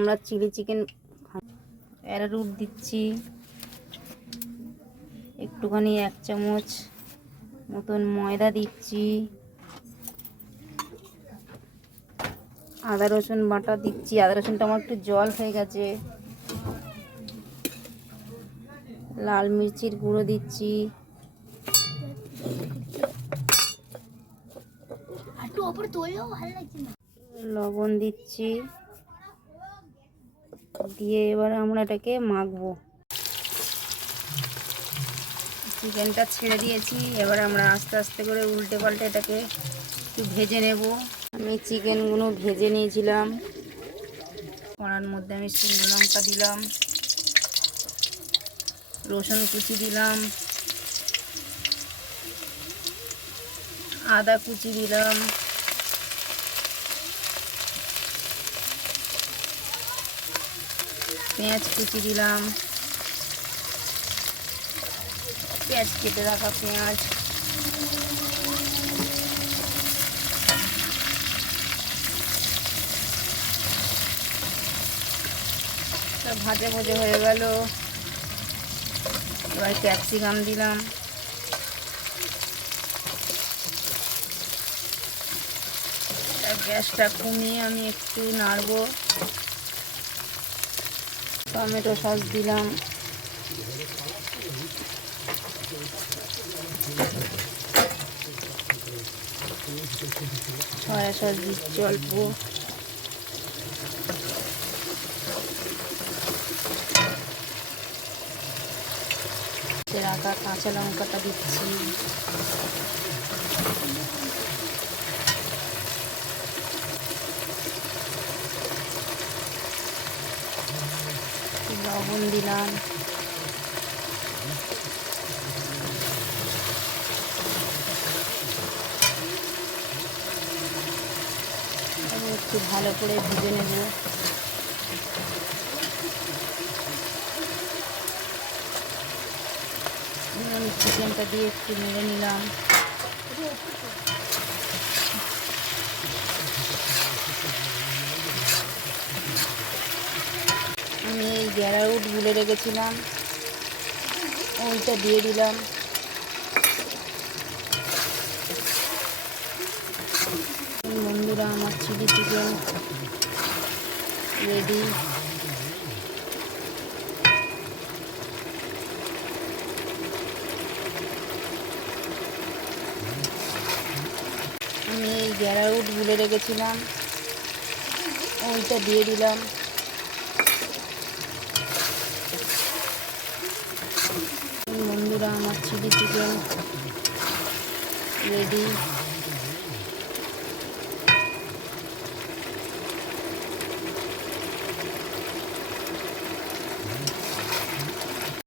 আমরা chilli chicken arrowroot দিচ্ছি একটুখানি, 1 চামচ মতন ময়দা দিচ্ছি, আদা রসুন বাটা দিচ্ছি। আদা রসুনটা আমার একটু জল হয়ে গেছে। লাল মির্চির গুঁড়ো দিচ্ছি, লবণ দিচ্ছি, দিয়ে এবার আমরা এটাকে মাখবো। চিকেনটা ছেড়ে দিয়েছি, এবার আমরা আস্তে আস্তে করে উল্টে পাল্টে এটাকে একটু ভেজে নেব। আমি চিকেনগুলো ভেজে নিয়েছিলাম। কড়ার মধ্যে আমি শুকনো লঙ্কা দিলাম, রসুন কুচি দিলাম, আদা কুচি দিলাম, পেঁয়াজ কুচি দিলাম, পেঁয়াজ কেটে রাখা পেঁয়াজ, ভাজা ভাজা হয়ে গেল। এবার ক্যাপসিকাম দিলাম, গ্যাসটা কমিয়ে আমি একটু নাড়বো। টমেটো সস দিলাম, সয়া সস দিচ্ছি অল্প, রাখা কাঁচা লঙ্কাটা দিচ্ছি, লবণ দিলাম, একটু ভালো করে ভেজে নেব। আমি চিকেনটা দিয়ে একটু নেড়ে নিলাম। আমি এই অ্যারারুট গুলে রেখেছিলাম, ওইটা দিয়ে দিলাম। বন্ধুরা, আমার চিলি চিকেন রেডি। আমি এই অ্যারারুট গুলে রেখেছিলাম, ওইটা দিয়ে দিলাম। বন্ধুরা, আমার চিলি চিকেন রেডি।